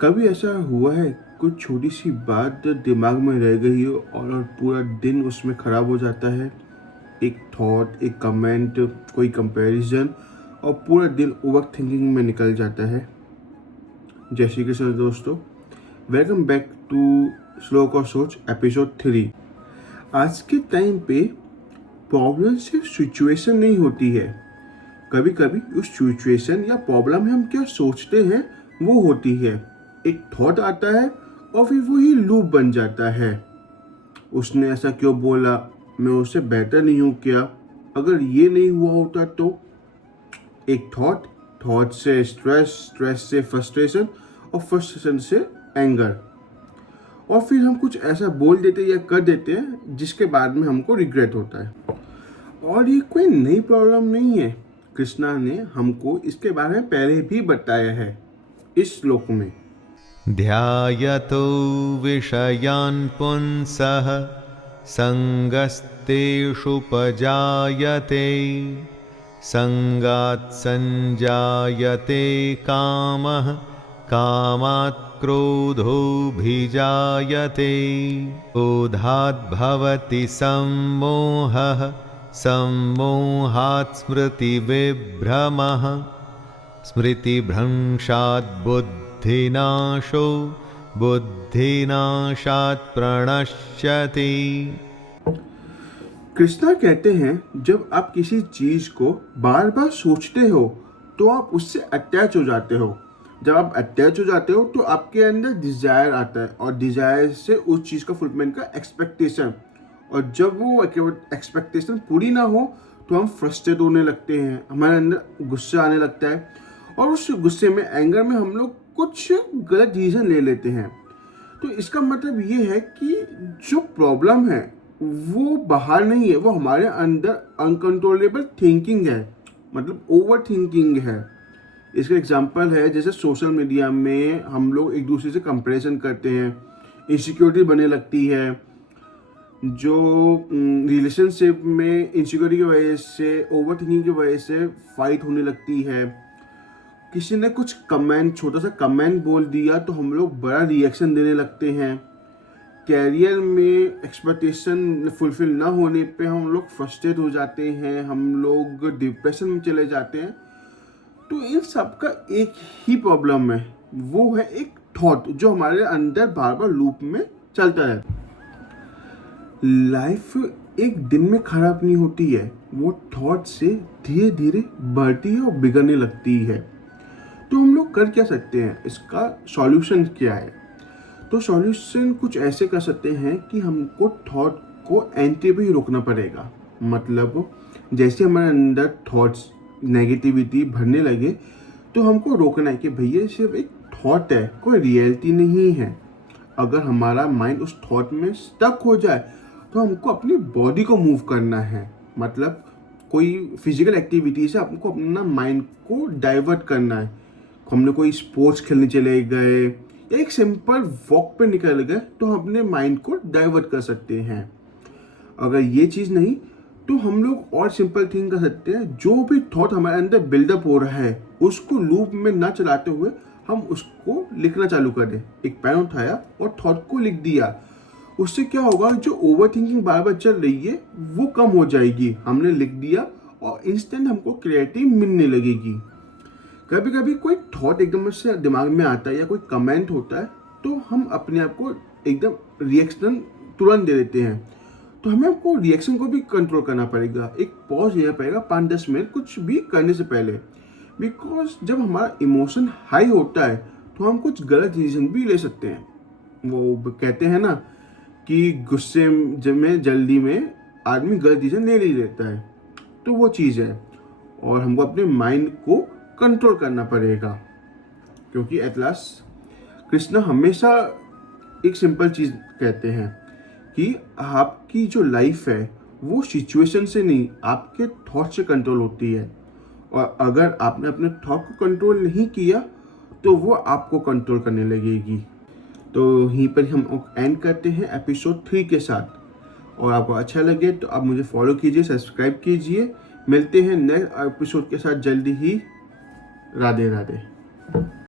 कभी ऐसा हुआ है कुछ छोटी सी बात दिमाग में रह गई हो और पूरा दिन उसमें ख़राब हो जाता है? एक थॉट, एक कमेंट, कोई कंपैरिजन और पूरा दिन ओवर थिंकिंग में निकल जाता है। जय श्री कृष्ण दोस्तों, वेलकम बैक टू श्लोक और सोच एपिसोड 3। आज के टाइम पे प्रॉब्लम सिर्फ सिचुएशन नहीं होती है, कभी कभी उस सिचुएशन या प्रॉब्लम में हम क्या सोचते हैं वो होती है। एक थॉट आता है और फिर वही लूप बन जाता है। उसने ऐसा क्यों बोला, मैं उससे बेहतर नहीं हूँ क्या, अगर ये नहीं हुआ होता तो। एक थॉट से स्ट्रेस से फ्रस्ट्रेशन और फ्रस्ट्रेशन से एंगर, और फिर हम कुछ ऐसा बोल देते या कर देते हैं जिसके बाद में हमको रिग्रेट होता है। और ये कोई नई प्रॉब्लम नहीं है, कृष्णा ने हमको इसके बारे में पहले भी बताया है इस श्लोक में। ध्यायतो विषयान् पुंसः संगस्तेषुपजायते संगात् संजायते कामः कामात् क्रोधोऽभिजायते क्रोधात् भवति सम्मोहः सम्मोहात् स्मृतिविभ्रमः स्मृतिभ्रंशात् बुद्धिनाशो बुद्धिनाशात् प्रणश्यति। कृष्णा कहते हैं जब आप किसी चीज को बार बार सोचते हो तो आप उससे अटैच हो जाते हो। जब आप अटैच हो जाते हो तो आपके अंदर डिजायर आता है, और डिजायर से उस चीज का फुलफिलमेंट का एक्सपेक्टेशन, और जब वो एक्सपेक्टेशन पूरी ना हो तो हम फ्रस्ट्रेट होने लगते हैं, हमारे अंदर गुस्सा आने लगता है, और उस गुस्से में, एंगर में हम लोग कुछ गलत डिसीजन ले लेते हैं। तो इसका मतलब ये है कि जो प्रॉब्लम है वो बाहर नहीं है, वो हमारे अंदर अनकंट्रोलेबल थिंकिंग है, मतलब ओवर थिंकिंग है। इसका एग्जांपल है जैसे सोशल मीडिया में हम लोग एक दूसरे से कंपैरिजन करते हैं, इनसिक्योरिटी बनने लगती है। जो रिलेशनशिप में इनसिक्योरिटी की वजह से, ओवर थिंकिंग की वजह से फाइट होने लगती है। किसी ने कुछ कमेंट, छोटा सा कमेंट बोल दिया तो हम लोग बड़ा रिएक्शन देने लगते हैं। कैरियर में एक्सपेक्टेशन फुलफिल ना होने पे हम लोग फ्रस्ट्रेट हो जाते हैं, हम लोग डिप्रेशन में चले जाते हैं। तो इन सब का एक ही प्रॉब्लम है, वो है एक थॉट जो हमारे अंदर बार बार लूप में चलता है। लाइफ एक दिन में खराब नहीं होती है, वो थॉट से धीरे धीरे बढ़ती है और बिगड़ने लगती है। तो हम लोग कर क्या सकते हैं, इसका सॉल्यूशन क्या है? तो सॉल्यूशन कुछ ऐसे कर सकते हैं कि हमको थॉट को एंट्री पे ही रोकना पड़ेगा। मतलब जैसे हमारे अंदर थॉट्स नेगेटिविटी भरने लगे तो हमको रोकना है कि भैया सिर्फ एक थॉट है, कोई रियलिटी नहीं है। अगर हमारा माइंड उस थॉट में स्टक हो जाए तो हमको अपनी बॉडी को मूव करना है, मतलब कोई फिजिकल एक्टिविटी से हमको अपना माइंड को डाइवर्ट करना है। हमने कोई स्पोर्ट्स खेलने चले गए या एक सिंपल वॉक पे निकल गए तो हम अपने माइंड को डाइवर्ट कर सकते हैं। अगर ये चीज़ नहीं तो हम लोग और सिंपल थिंग कर सकते हैं, जो भी थॉट हमारे अंदर बिल्डअप हो रहा है उसको लूप में ना चलाते हुए हम उसको लिखना चालू कर दें। एक पेन उठाया और थॉट को लिख दिया, उससे क्या होगा, जो ओवर थिंकिंग बार बार चल रही है वो कम हो जाएगी। हमने लिख दिया और इंस्टेंट हमको क्लैरिटी मिलने लगेगी। कभी कभी कोई थॉट एकदम से दिमाग में आता है या कोई कमेंट होता है तो हम अपने आप को एकदम रिएक्शन तुरंत दे देते हैं। तो हमें आपको रिएक्शन को भी कंट्रोल करना पड़ेगा, एक पॉज लेना पड़ेगा 5-10 मिनट कुछ भी करने से पहले। बिकॉज जब हमारा इमोशन हाई होता है तो हम कुछ गलत डिसीजन भी ले सकते हैं। वो कहते हैं ना कि गुस्से में जल्दी में आदमी गलत डिसीजन ले लेता है, तो वो चीज़ है। और हमको अपने माइंड को कंट्रोल करना पड़ेगा, क्योंकि एट लास्ट कृष्णा हमेशा एक सिंपल चीज़ कहते हैं कि आपकी जो लाइफ है वो सिचुएशन से नहीं, आपके थॉट से कंट्रोल होती है। और अगर आपने अपने थॉट को कंट्रोल नहीं किया तो वो आपको कंट्रोल करने लगेगी। तो यहीं पर हम एंड करते हैं एपिसोड 3 के साथ। और आपको अच्छा लगे तो आप मुझे फॉलो कीजिए, सब्सक्राइब कीजिए। मिलते हैं नेक्स्ट एपिसोड के साथ जल्दी ही। राधे राधे।